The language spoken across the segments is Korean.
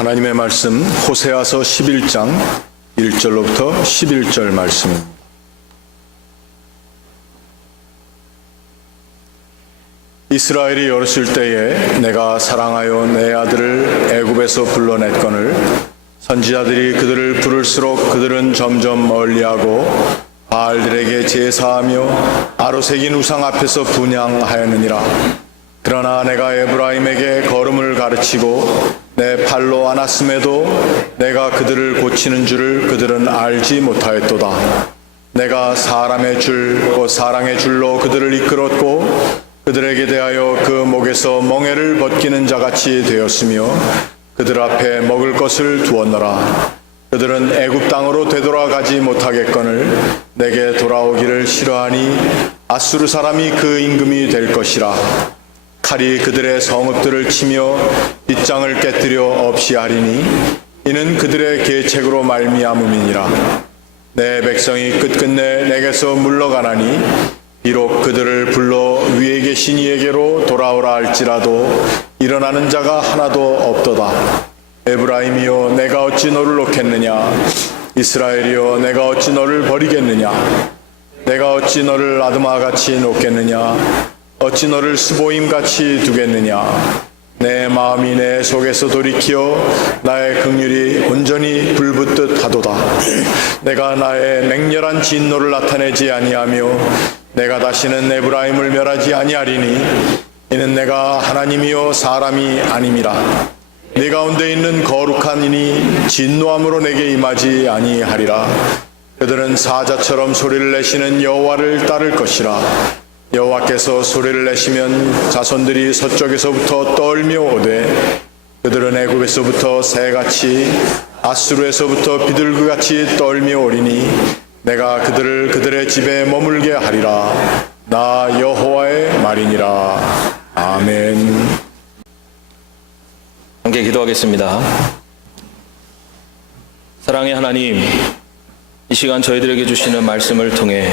하나님의 말씀 호세아서 11장 1절로부터 11절 말씀입니다. 이스라엘이 어렸을 때에 내가 사랑하여 내 아들을 애굽에서 불러냈거늘 선지자들이 그들을 부를수록 그들은 점점 멀리하고 바알들에게 제사하며 아로새긴 우상 앞에서 분향하였느니라. 그러나 내가 에브라임에게 걸음을 가르치고 내 팔로 안았음에도 내가 그들을 고치는 줄을 그들은 알지 못하였도다. 내가 사람의 줄 곧 사랑의 줄로 그들을 이끌었고 그들에게 대하여 그 목에서 멍에를 벗기는 자같이 되었으며 그들 앞에 먹을 것을 두었노라. 그들은 애굽 땅으로 되돌아가지 못하겠거늘 내게 돌아오기를 싫어하니 아수르 사람이 그 임금이 될 것이라. 칼이 그들의 성읍들을 치며 빗장을 깨뜨려 없이 하리니 이는 그들의 계책으로 말미암음이니라. 내 백성이 끝끝내 내게서 물러가나니 비록 그들을 불러 위에 계신 이에게로 돌아오라 할지라도 일어나는 자가 하나도 없도다. 에브라임이여 내가 어찌 너를 놓겠느냐. 이스라엘이여 내가 어찌 너를 버리겠느냐. 내가 어찌 너를 아드마같이 놓겠느냐. 어찌 너를 스보임같이 두겠느냐. 내 마음이 내 속에서 돌이키어 나의 긍휼이 온전히 불붙듯 하도다. 내가 나의 맹렬한 진노를 나타내지 아니하며 내가 다시는 에브라임을 멸하지 아니하리니 이는 내가 하나님이요 사람이 아님이라. 네 가운데 있는 거룩한 이니 진노함으로 내게 임하지 아니하리라. 그들은 사자처럼 소리를 내시는 여호와를 따를 것이라. 여호와께서 소리를 내시면 자손들이 서쪽에서부터 떨며 오되 그들은 애굽에서부터 새같이 아수르에서부터 비둘기같이 떨며 오리니 내가 그들을 그들의 집에 머물게 하리라. 나 여호와의 말이니라. 아멘. 함께 기도하겠습니다. 사랑의 하나님, 이 시간 저희들에게 주시는 말씀을 통해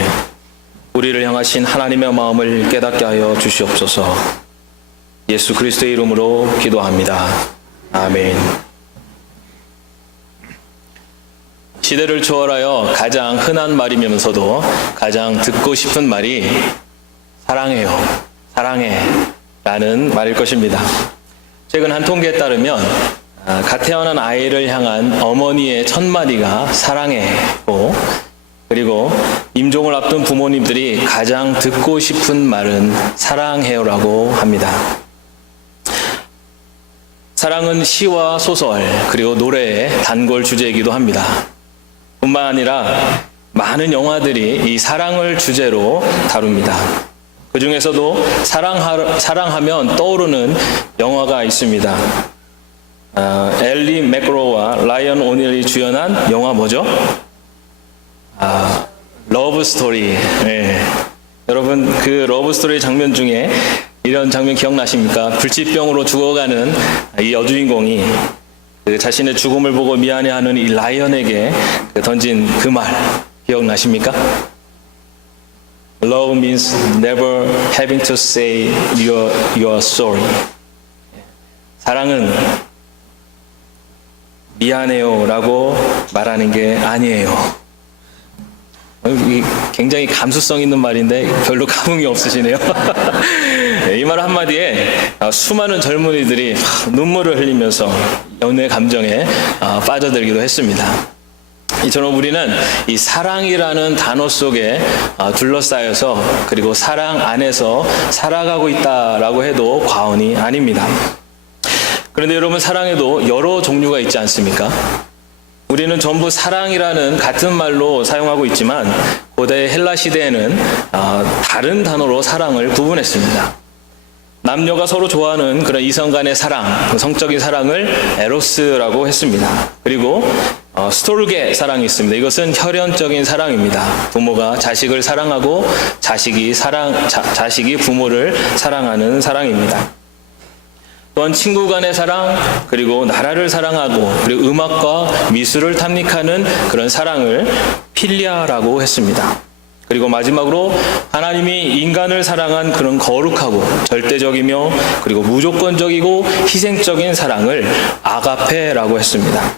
우리를 향하신 하나님의 마음을 깨닫게 하여 주시옵소서. 예수 그리스도의 이름으로 기도합니다. 아멘. 시대를 초월하여 가장 흔한 말이면서도 가장 듣고 싶은 말이 사랑해요, 사랑해 라는 말일 것입니다. 최근 한 통계에 따르면 갓 태어난 아이를 향한 어머니의 첫 마디가 사랑해고, 그리고 임종을 앞둔 부모님들이 가장 듣고 싶은 말은 사랑해요라고 합니다. 사랑은 시와 소설 그리고 노래의 단골 주제이기도 합니다. 뿐만 아니라 많은 영화들이 이 사랑을 주제로 다룹니다. 그 중에서도 사랑하면 떠오르는 영화가 있습니다. 엘리 맥그로와 라이언 오닐이 주연한 영화 뭐죠? 러브 스토리. 네. 여러분 그 러브 스토리 장면 중에 이런 장면 기억나십니까? 불치병으로 죽어가는 이 여주인공이 그 자신의 죽음을 보고 미안해하는 이 라이언에게 던진 그 말 기억나십니까? Love means never having to say you're sorry. 사랑은 미안해요 라고 말하는 게 아니에요. 굉장히 감수성 있는 말인데 별로 감흥이 없으시네요. 이 말 한마디에 수많은 젊은이들이 눈물을 흘리면서 연애 감정에 빠져들기도 했습니다. 이처럼 우리는 이 사랑이라는 단어 속에 둘러싸여서 그리고 사랑 안에서 살아가고 있다라고 해도 과언이 아닙니다. 그런데 여러분, 사랑에도 여러 종류가 있지 않습니까? 우리는 전부 사랑이라는 같은 말로 사용하고 있지만 고대 헬라 시대에는 다른 단어로 사랑을 구분했습니다. 남녀가 서로 좋아하는 그런 이성 간의 사랑, 성적인 사랑을 에로스라고 했습니다. 그리고 스토르게 사랑이 있습니다. 이것은 혈연적인 사랑입니다. 부모가 자식을 사랑하고 자식이 부모를 사랑하는 사랑입니다. 또한 친구 간의 사랑, 그리고 나라를 사랑하고 그리고 음악과 미술을 탐닉하는 그런 사랑을 필리아라고 했습니다. 그리고 마지막으로 하나님이 인간을 사랑한 그런 거룩하고 절대적이며 그리고 무조건적이고 희생적인 사랑을 아가페라고 했습니다.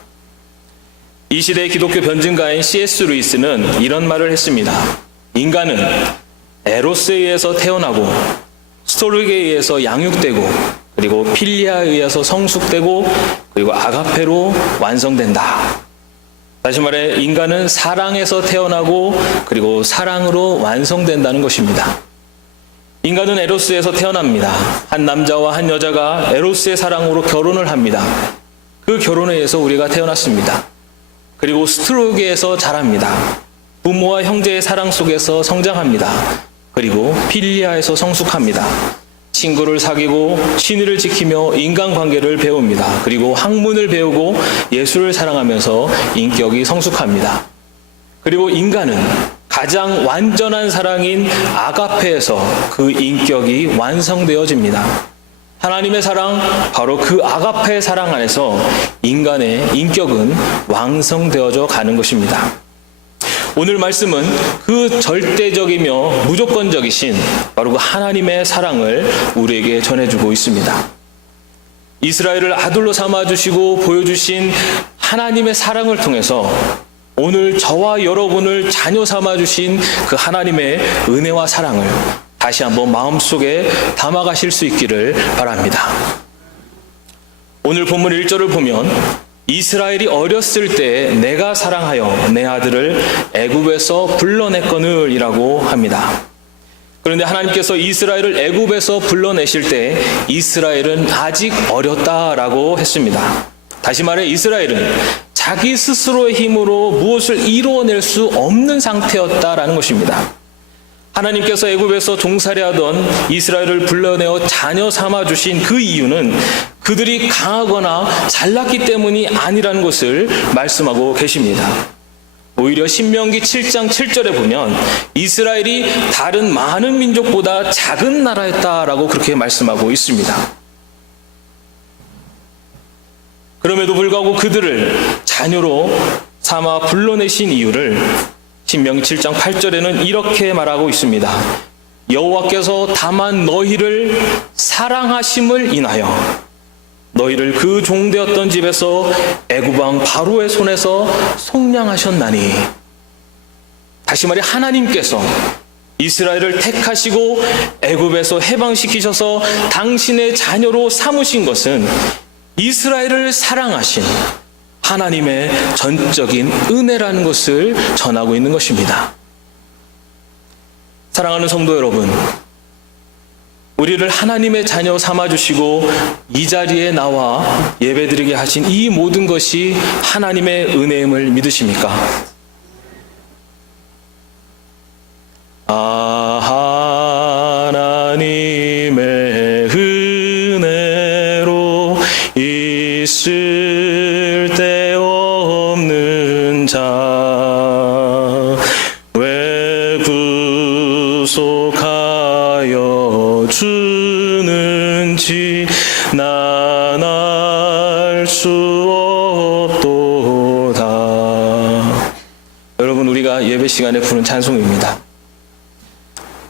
이 시대의 기독교 변증가인 C.S. 루이스는 이런 말을 했습니다. 인간은 에로스에 의해서 태어나고 스토르게에 의해서 양육되고 그리고 필리아에 의해서 성숙되고 그리고 아가페로 완성된다. 다시 말해 인간은 사랑에서 태어나고 그리고 사랑으로 완성된다는 것입니다. 인간은 에로스에서 태어납니다. 한 남자와 한 여자가 에로스의 사랑으로 결혼을 합니다. 그 결혼에 의해서 우리가 태어났습니다. 그리고 스토르게에서 자랍니다. 부모와 형제의 사랑 속에서 성장합니다. 그리고 필리아에서 성숙합니다. 친구를 사귀고 신의를 지키며 인간관계를 배웁니다. 그리고 학문을 배우고 예술을 사랑하면서 인격이 성숙합니다. 그리고 인간은 가장 완전한 사랑인 아가페에서 그 인격이 완성되어집니다. 하나님의 사랑, 바로 그 아가페의 사랑 안에서 인간의 인격은 완성되어져 가는 것입니다. 오늘 말씀은 그 절대적이며 무조건적이신 바로 그 하나님의 사랑을 우리에게 전해주고 있습니다. 이스라엘을 아들로 삼아주시고 보여주신 하나님의 사랑을 통해서 오늘 저와 여러분을 자녀 삼아주신 그 하나님의 은혜와 사랑을 다시 한번 마음속에 담아가실 수 있기를 바랍니다. 오늘 본문 1절을 보면 이스라엘이 어렸을 때 내가 사랑하여 내 아들을 애굽에서 불러냈거늘 이라고 합니다. 그런데 하나님께서 이스라엘을 애굽에서 불러내실 때 이스라엘은 아직 어렸다라고 했습니다. 다시 말해 이스라엘은 자기 스스로의 힘으로 무엇을 이루어낼 수 없는 상태였다라는 것입니다. 하나님께서 애굽에서 종살이하던 이스라엘을 불러내어 자녀 삼아주신 그 이유는 그들이 강하거나 잘났기 때문이 아니라는 것을 말씀하고 계십니다. 오히려 신명기 7장 7절에 보면 이스라엘이 다른 많은 민족보다 작은 나라였다라고 그렇게 말씀하고 있습니다. 그럼에도 불구하고 그들을 자녀로 삼아 불러내신 이유를 신명기 7장 8절에는 이렇게 말하고 있습니다. 여호와께서 다만 너희를 사랑하심을 인하여 너희를 그 종되었던 집에서 애굽 왕 바로의 손에서 속량하셨나니. 다시 말해 하나님께서 이스라엘을 택하시고 애굽에서 해방시키셔서 당신의 자녀로 삼으신 것은 이스라엘을 사랑하신 하나님의 전적인 은혜라는 것을 전하고 있는 것입니다. 사랑하는 성도 여러분, 우리를 하나님의 자녀 삼아주시고 이 자리에 나와 예배드리게 하신 이 모든 것이 하나님의 은혜임을 믿으십니까? 하나님의 은혜로 있을 데 없는 자 왜 구속하여 주는지 난 알 수 없도다. 여러분, 우리가 예배 시간에 부른 찬송입니다.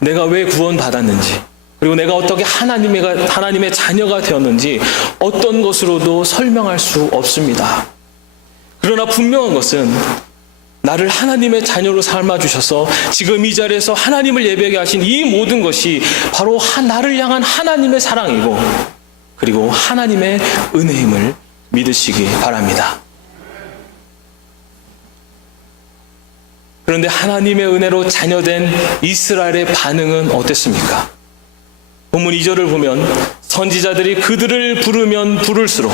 내가 왜 구원받았는지, 그리고 내가 어떻게 하나님의 자녀가 되었는지 어떤 것으로도 설명할 수 없습니다. 그러나 분명한 것은 나를 하나님의 자녀로 삼아주셔서 지금 이 자리에서 하나님을 예배하게 하신 이 모든 것이 바로 나를 향한 하나님의 사랑이고 그리고 하나님의 은혜임을 믿으시기 바랍니다. 그런데 하나님의 은혜로 자녀된 이스라엘의 반응은 어땠습니까? 본문 2절을 보면 선지자들이 그들을 부르면 부를수록,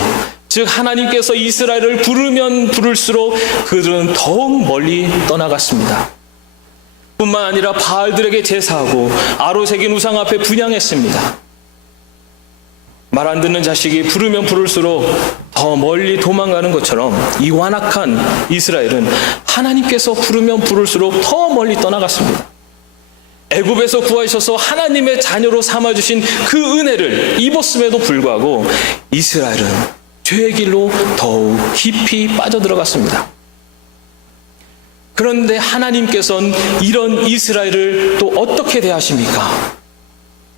즉 하나님께서 이스라엘을 부르면 부를수록 그들은 더욱 멀리 떠나갔습니다. 뿐만 아니라 바알들에게 제사하고 아로새긴 우상 앞에 분향했습니다. 말 안 듣는 자식이 부르면 부를수록 더 멀리 도망가는 것처럼 이 완악한 이스라엘은 하나님께서 부르면 부를수록 더 멀리 떠나갔습니다. 애굽에서 구하셔서 하나님의 자녀로 삼아주신 그 은혜를 입었음에도 불구하고 이스라엘은 죄의 길로 더욱 깊이 빠져들어갔습니다. 그런데 하나님께서는 이런 이스라엘을 또 어떻게 대하십니까?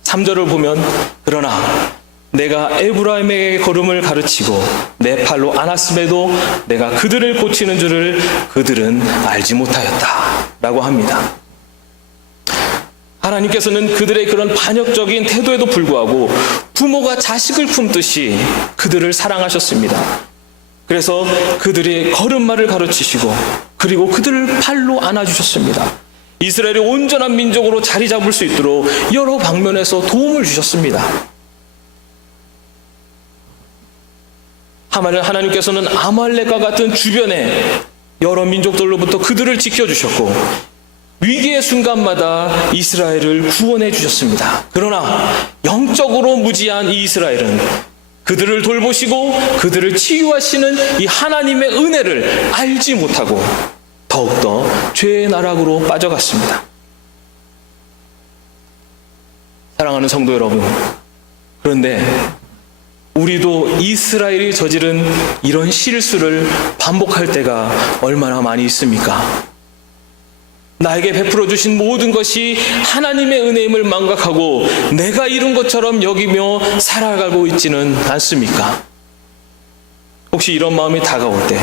3절을 보면 그러나 내가 에브라임에게 걸음을 가르치고 내 팔로 안았음에도 내가 그들을 고치는 줄을 그들은 알지 못하였다 라고 합니다. 하나님께서는 그들의 그런 반역적인 태도에도 불구하고 부모가 자식을 품듯이 그들을 사랑하셨습니다. 그래서 그들의 걸음마를 가르치시고 그리고 그들을 팔로 안아주셨습니다. 이스라엘이 온전한 민족으로 자리 잡을 수 있도록 여러 방면에서 도움을 주셨습니다. 하나님께서는 아말렉과 같은 주변의 여러 민족들로부터 그들을 지켜주셨고 위기의 순간마다 이스라엘을 구원해 주셨습니다. 그러나 영적으로 무지한 이 이스라엘은 그들을 돌보시고 그들을 치유하시는 이 하나님의 은혜를 알지 못하고 더욱더 죄의 나락으로 빠져갔습니다. 사랑하는 성도 여러분, 그런데 우리도 이스라엘이 저지른 이런 실수를 반복할 때가 얼마나 많이 있습니까? 나에게 베풀어 주신 모든 것이 하나님의 은혜임을 망각하고 내가 이룬 것처럼 여기며 살아가고 있지는 않습니까? 혹시 이런 마음이 다가올 때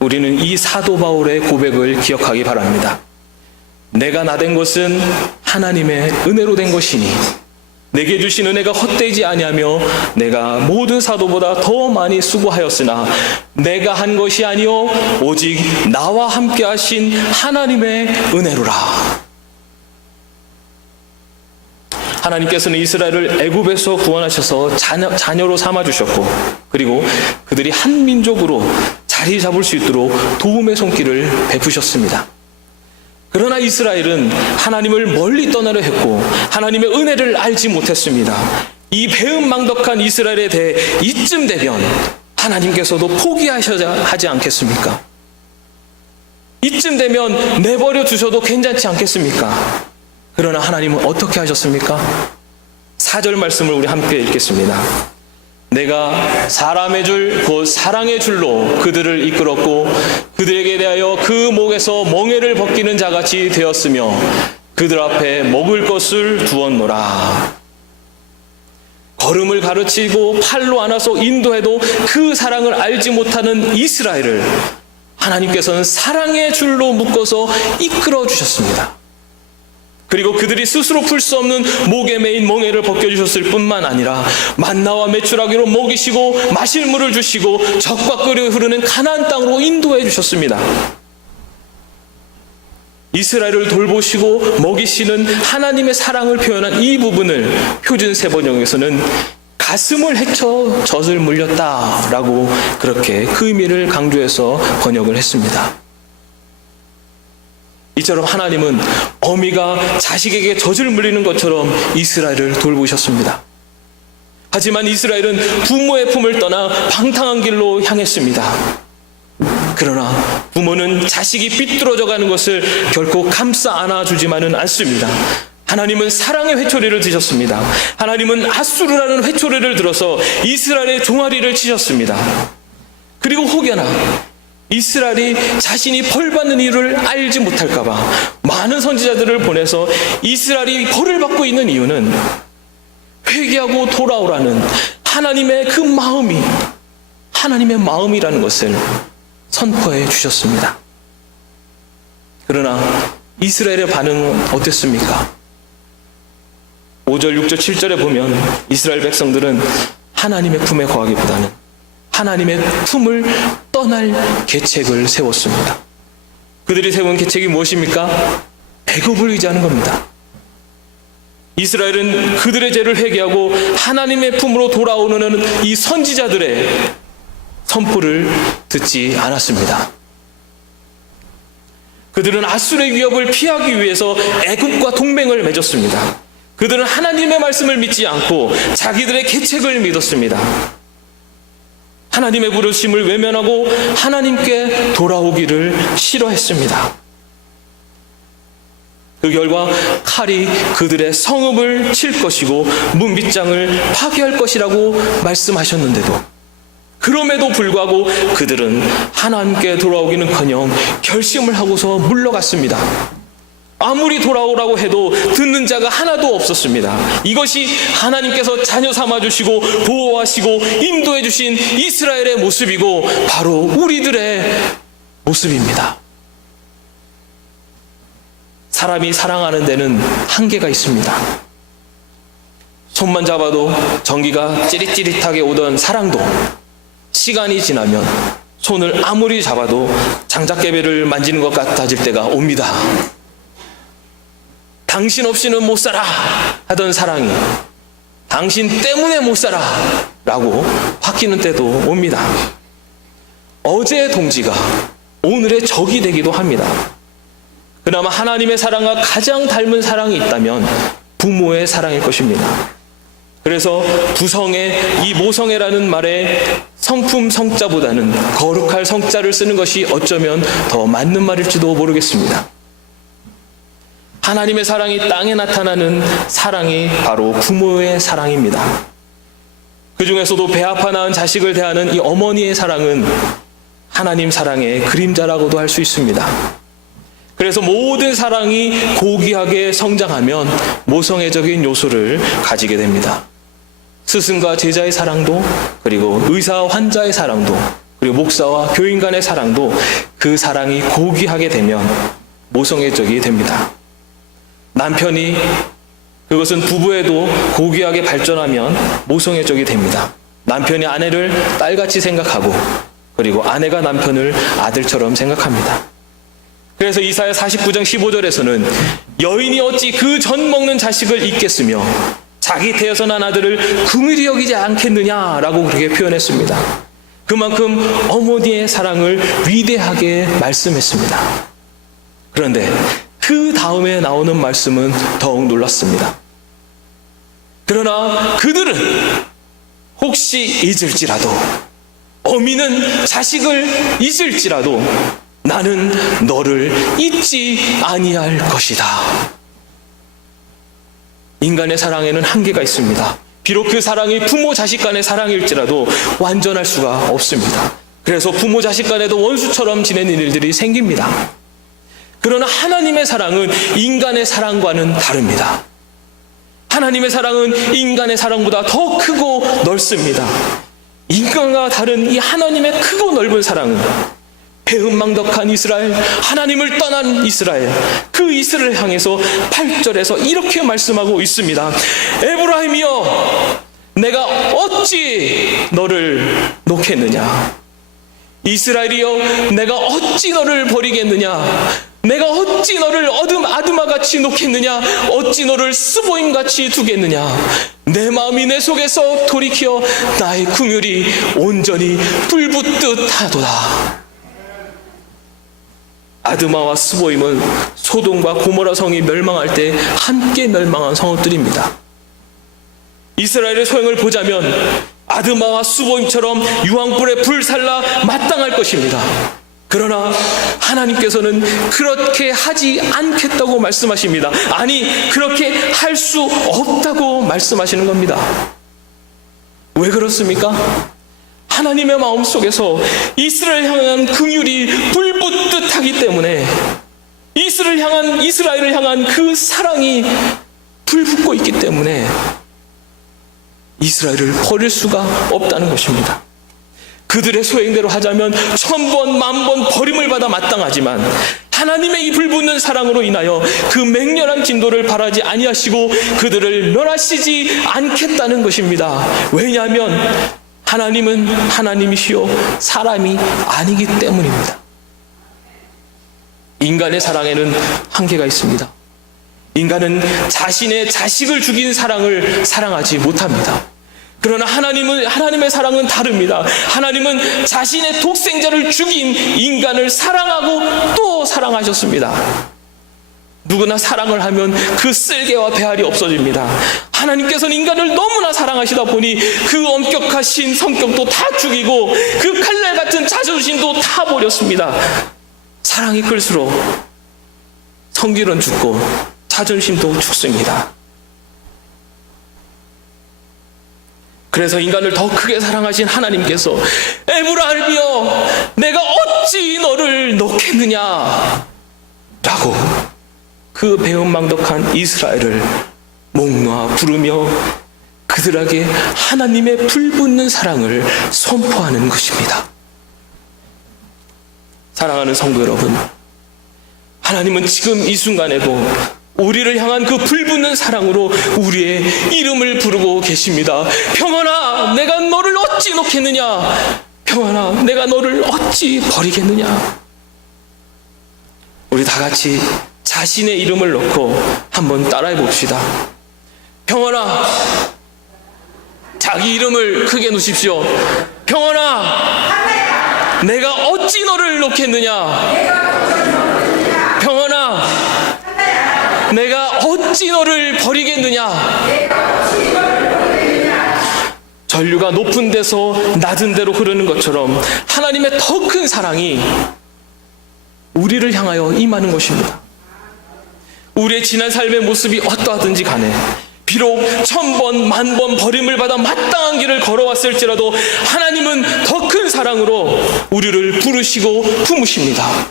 우리는 이 사도 바울의 고백을 기억하기 바랍니다. 내가 나된 것은 하나님의 은혜로 된 것이니 내게 주신 은혜가 헛되지 아니하며 내가 모든 사도보다 더 많이 수고하였으나 내가 한 것이 아니요 오직 나와 함께 하신 하나님의 은혜로라. 하나님께서는 이스라엘을 애굽에서 구원하셔서 자녀로 삼아주셨고 그리고 그들이 한 민족으로 자리 잡을 수 있도록 도움의 손길을 베푸셨습니다. 그러나 이스라엘은 하나님을 멀리 떠나려 했고 하나님의 은혜를 알지 못했습니다. 이 배은망덕한 이스라엘에 대해 이쯤 되면 하나님께서도 포기하셔야 하지 않겠습니까? 이쯤 되면 내버려 두셔도 괜찮지 않겠습니까? 그러나 하나님은 어떻게 하셨습니까? 4절 말씀을 우리 함께 읽겠습니다. 내가 사람의 줄 곧 사랑의 줄로 그들을 이끌었고 그들에게 대하여 그 목에서 멍에를 벗기는 자같이 되었으며 그들 앞에 먹을 것을 두었노라. 걸음을 가르치고 팔로 안아서 인도해도 그 사랑을 알지 못하는 이스라엘을 하나님께서는 사랑의 줄로 묶어서 이끌어 주셨습니다. 그리고 그들이 스스로 풀 수 없는 목에 매인 멍에를 벗겨주셨을 뿐만 아니라 만나와 메추라기로 먹이시고 마실 물을 주시고 젖과 끓여 흐르는 가나안 땅으로 인도해 주셨습니다. 이스라엘을 돌보시고 먹이시는 하나님의 사랑을 표현한 이 부분을 표준 세번역에서는 가슴을 헤쳐 젖을 물렸다라고 그렇게 그 의미를 강조해서 번역을 했습니다. 이처럼 하나님은 어미가 자식에게 젖을 물리는 것처럼 이스라엘을 돌보셨습니다. 하지만 이스라엘은 부모의 품을 떠나 방탕한 길로 향했습니다. 그러나 부모는 자식이 삐뚤어져 가는 것을 결코 감싸 안아주지만은 않습니다. 하나님은 사랑의 회초리를 드셨습니다. 하나님은 아수르라는 회초리를 들어서 이스라엘의 종아리를 치셨습니다. 그리고 혹여나 이스라엘이 자신이 벌받는 이유를 알지 못할까봐 많은 선지자들을 보내서 이스라엘이 벌을 받고 있는 이유는 회개하고 돌아오라는 하나님의 그 마음이 하나님의 마음이라는 것을 선포해 주셨습니다. 그러나 이스라엘의 반응은 어땠습니까? 5절, 6절, 7절에 보면 이스라엘 백성들은 하나님의 품에 거하기보다는 하나님의 품을 떠날 계책을 세웠습니다. 그들이 세운 계책이 무엇입니까? 애굽을 의지하는 겁니다. 이스라엘은 그들의 죄를 회개하고 하나님의 품으로 돌아오는 이 선지자들의 선포를 듣지 않았습니다. 그들은 아수르의 위협을 피하기 위해서 애굽과 동맹을 맺었습니다. 그들은 하나님의 말씀을 믿지 않고 자기들의 계책을 믿었습니다. 하나님의 부르심을 외면하고 하나님께 돌아오기를 싫어했습니다. 그 결과 칼이 그들의 성읍을 칠 것이고 문빗장을 파괴할 것이라고 말씀하셨는데도 그럼에도 불구하고 그들은 하나님께 돌아오기는커녕 결심을 하고서 물러갔습니다. 아무리 돌아오라고 해도 듣는 자가 하나도 없었습니다. 이것이 하나님께서 자녀 삼아주시고 보호하시고 인도해 주신 이스라엘의 모습이고 바로 우리들의 모습입니다. 사람이 사랑하는 데는 한계가 있습니다. 손만 잡아도 전기가 찌릿찌릿하게 오던 사랑도 시간이 지나면 손을 아무리 잡아도 장작개비를 만지는 것 같아질 때가 옵니다. 당신 없이는 못 살아 하던 사랑이 당신 때문에 못 살아 라고 바뀌는 때도 옵니다. 어제의 동지가 오늘의 적이 되기도 합니다. 그나마 하나님의 사랑과 가장 닮은 사랑이 있다면 부모의 사랑일 것입니다. 그래서 부성애, 이 모성애라는 말에 성품 성자보다는 거룩할 성자를 쓰는 것이 어쩌면 더 맞는 말일지도 모르겠습니다. 하나님의 사랑이 땅에 나타나는 사랑이 바로 부모의 사랑입니다. 그 중에서도 배 아파 낳은 자식을 대하는 이 어머니의 사랑은 하나님 사랑의 그림자라고도 할 수 있습니다. 그래서 모든 사랑이 고귀하게 성장하면 모성애적인 요소를 가지게 됩니다. 스승과 제자의 사랑도, 그리고 의사와 환자의 사랑도, 그리고 목사와 교인 간의 사랑도 그 사랑이 고귀하게 되면 모성애적이 됩니다. 남편이, 그것은 부부에도 고귀하게 발전하면 모성애적이 됩니다. 남편이 아내를 딸같이 생각하고, 그리고 아내가 남편을 아들처럼 생각합니다. 그래서 이사야 49장 15절에서는 여인이 어찌 그 전 먹는 자식을 잊겠으며 자기 태에서 난 아들을 긍휼히 여기지 않겠느냐라고 그렇게 표현했습니다. 그만큼 어머니의 사랑을 위대하게 말씀했습니다. 그런데 그 다음에 나오는 말씀은 더욱 놀랐습니다. 그러나 그들은 혹시 잊을지라도, 어미는 자식을 잊을지라도 나는 너를 잊지 아니할 것이다. 인간의 사랑에는 한계가 있습니다. 비록 그 사랑이 부모 자식 간의 사랑일지라도 완전할 수가 없습니다. 그래서 부모 자식 간에도 원수처럼 지내는 일들이 생깁니다. 그러나 하나님의 사랑은 인간의 사랑과는 다릅니다. 하나님의 사랑은 인간의 사랑보다 더 크고 넓습니다. 인간과 다른 이 하나님의 크고 넓은 사랑은 배은망덕한 이스라엘, 하나님을 떠난 이스라엘, 그 이스라엘을 향해서 8절에서 이렇게 말씀하고 있습니다. 에브라임이여, 내가 어찌 너를 놓겠느냐? 이스라엘이여, 내가 어찌 너를 버리겠느냐? 내가 어찌 너를 아드마같이 놓겠느냐? 어찌 너를 스보임같이 두겠느냐? 내 마음이 내 속에서 돌이켜 나의 긍휼이 온전히 불붙듯 하도다. 아드마와 스보임은 소돔과 고모라 성이 멸망할 때 함께 멸망한 성읍들입니다. 이스라엘의 소행을 보자면 아드마와 스보임처럼 유황불에 불살라 마땅할 것입니다. 그러나 하나님께서는 그렇게 하지 않겠다고 말씀하십니다. 아니, 그렇게 할 수 없다고 말씀하시는 겁니다. 왜 그렇습니까? 하나님의 마음속에서 이스라엘 향한 긍휼이 불붙듯 하기 때문에 이스라엘을 향한 그 사랑이 불붙고 있기 때문에 이스라엘을 버릴 수가 없다는 것입니다. 그들의 소행대로 하자면 1000번, 10,000번 버림을 받아 마땅하지만 하나님의 이 불붙는 사랑으로 인하여 그 맹렬한 진도를 바라지 아니하시고 그들을 멸하시지 않겠다는 것입니다. 왜냐하면 하나님은 하나님이시요 사람이 아니기 때문입니다. 인간의 사랑에는 한계가 있습니다. 인간은 자신의 자식을 죽인 사랑을 사랑하지 못합니다. 그러나 하나님의 사랑은 다릅니다. 하나님은 자신의 독생자를 죽인 인간을 사랑하고 또 사랑하셨습니다. 누구나 사랑을 하면 그 쓸개와 배알이 없어집니다. 하나님께서는 인간을 너무나 사랑하시다 보니 그 엄격하신 성격도 다 죽이고 그 칼날 같은 자존심도 다 버렸습니다. 사랑이 클수록 성질은 죽고 자존심도 죽습니다. 그래서 인간을 더 크게 사랑하신 하나님께서 에브라임이여 내가 어찌 너를 놓겠느냐 라고 그 배은망덕한 이스라엘을 목 놓아 부르며 그들에게 하나님의 불붙는 사랑을 선포하는 것입니다. 사랑하는 성도 여러분, 하나님은 지금 이 순간에도 우리를 향한 그 불붙는 사랑으로 우리의 이름을 부르고 계십니다. 평안아, 내가 너를 어찌 놓겠느냐? 평안아, 내가 너를 어찌 버리겠느냐? 우리 다 같이 자신의 이름을 놓고 한번 따라해 봅시다. 평안아, 자기 이름을 크게 놓으십시오. 평안아, 내가 어찌 너를 놓겠느냐? 평안아, 내가 어찌 너를 버리겠느냐? 전류가 높은 데서 낮은 데로 흐르는 것처럼 하나님의 더 큰 사랑이 우리를 향하여 임하는 것입니다. 우리의 지난 삶의 모습이 어떠하든지 간에 비록 1000번, 10,000번 버림을 받아 마땅한 길을 걸어왔을지라도 하나님은 더 큰 사랑으로 우리를 부르시고 품으십니다.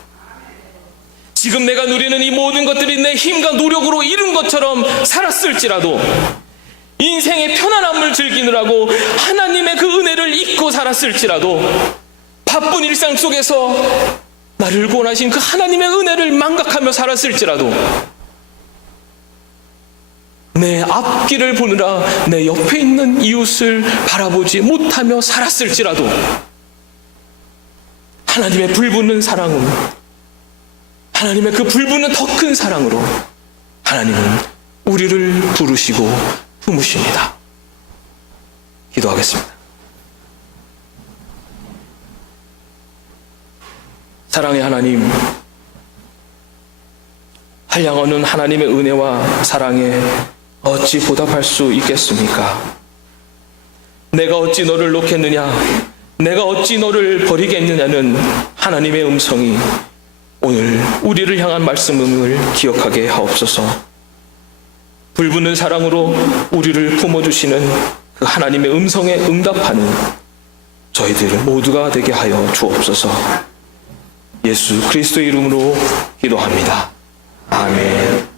지금 내가 누리는 이 모든 것들이 내 힘과 노력으로 이룬 것처럼 살았을지라도 인생의 편안함을 즐기느라고 하나님의 그 은혜를 잊고 살았을지라도 바쁜 일상 속에서 나를 구원하신 그 하나님의 은혜를 망각하며 살았을지라도 내 앞길을 보느라 내 옆에 있는 이웃을 바라보지 못하며 살았을지라도 하나님의 불붙는 사랑은 하나님의 그 불붙는 더 큰 사랑으로 하나님은 우리를 부르시고 품으십니다. 기도하겠습니다. 사랑의 하나님, 한량없는 하나님의 은혜와 사랑에 어찌 보답할 수 있겠습니까? 내가 어찌 너를 놓겠느냐? 내가 어찌 너를 버리겠느냐는 하나님의 음성이 오늘 우리를 향한 말씀을 기억하게 하옵소서. 불붙는 사랑으로 우리를 품어주시는 그 하나님의 음성에 응답하는 저희들 모두가 되게 하여 주옵소서. 예수 그리스도의 이름으로 기도합니다. 아멘.